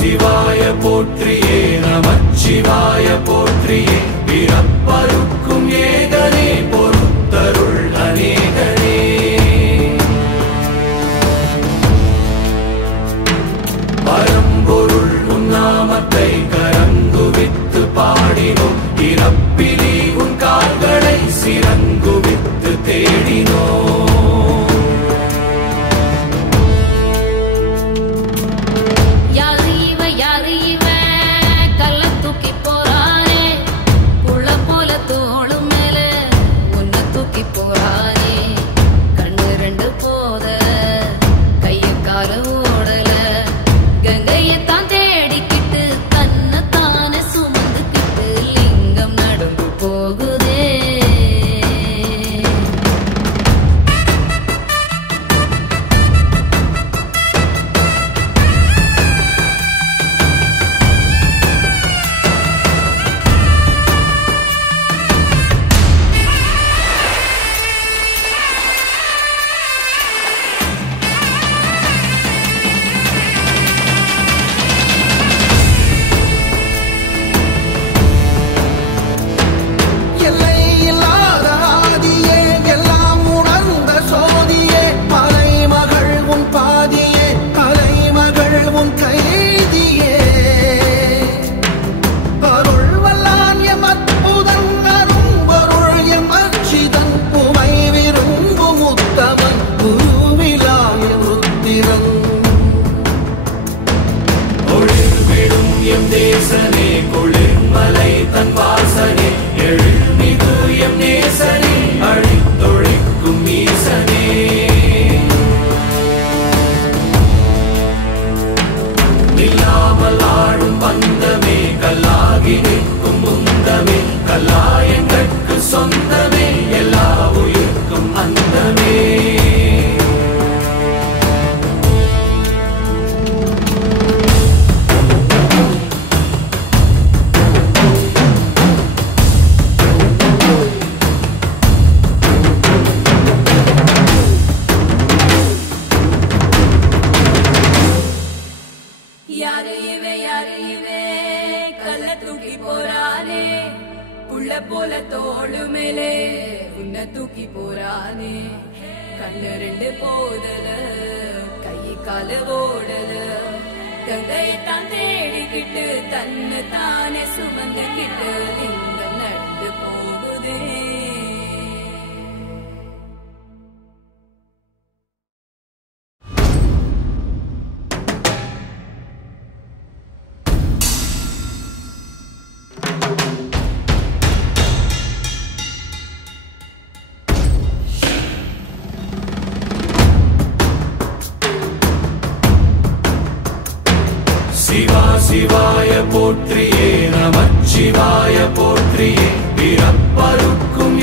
சிவாய போற்றியே நமச்சிவாய போற்றியே பிறப்பருக்கும் ஏகனே பொறுத்தருள் அநேகனே பரம்பொருள் உன்னாமத்தை கரங்குவித்து பாடினோம் இறப்பிலி உன் கால்களை சிறங்குவித்து தேடினோம் சொந்தமே எல்லா உயிர்க்கும் அந்தமே யாரு இவே கல்ல தூக்கி போறானே புள்ள போல தோளு மேலே உன்னை தூக்கி போறானே கண்ணு ரெண்டு போதல கை கால ஓடல கங்கையத்தான் தேடிக்கிட்டு தன்னை தானே சுமந்துக்கிட்டு லிங்கம் நடந்து போகுதே சிவா சிவாய போற்றியே நமச்சிவாய போற்றியே பிறப்பருக்கும்